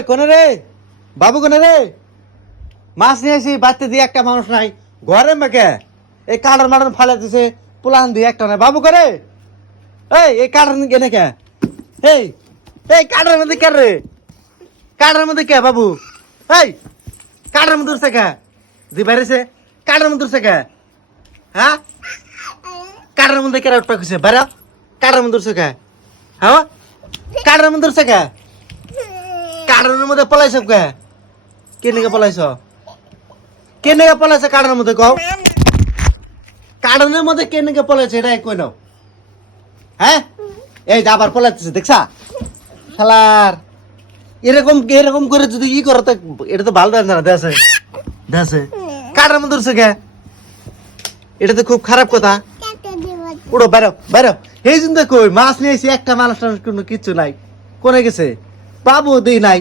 ওই কোনে রে বাবু কোনে রে মাছ নিয়ে আসি বাড়তে দিয়ে একটা মানুষ নাই ঘরে মেকে এই কাটার মাটার ফালে দিছে পুলান দিয়ে একটা নাই বাবু করে এই কাটার কেনে কে এই এই কাটার মধ্যে কে রে কাটার মধ্যে কে বাবু এই কাটার মধ্যে উঠছে কে দি বাইরেছে কাটার মধ্যে উঠছে কে হ্যাঁ কাটার মধ্যে কেরা উঠতে খুঁজছে বাইরে কাটার মধ্যে উঠছে কে হ্যাঁ কাটার মধ্যে উঠছে কে কাটার মধ্যে পলাইছ কে কে নিকে পলাইছ কে নিকে পলাইছে কাটার মধ্যে কও কাটার মধ্যে কে নিকে পলাইছে এটা কই নাও হ্যাঁ এই যে আবার পলাইতেছে দেখছা শালার এরকম এরকম করে যদি ই করো তো এটা তো ভালো না দেশে দেশে কাটার মধ্যে উঠছে কে এটা তো খুব খারাপ কথা উড়ো বেরো বেরো এই জন্য কই মাছ নিয়েছি একটা মানুষ টানুষ কোনো কিচ্ছু নাই কোনে গেছে বাবু দিই নাই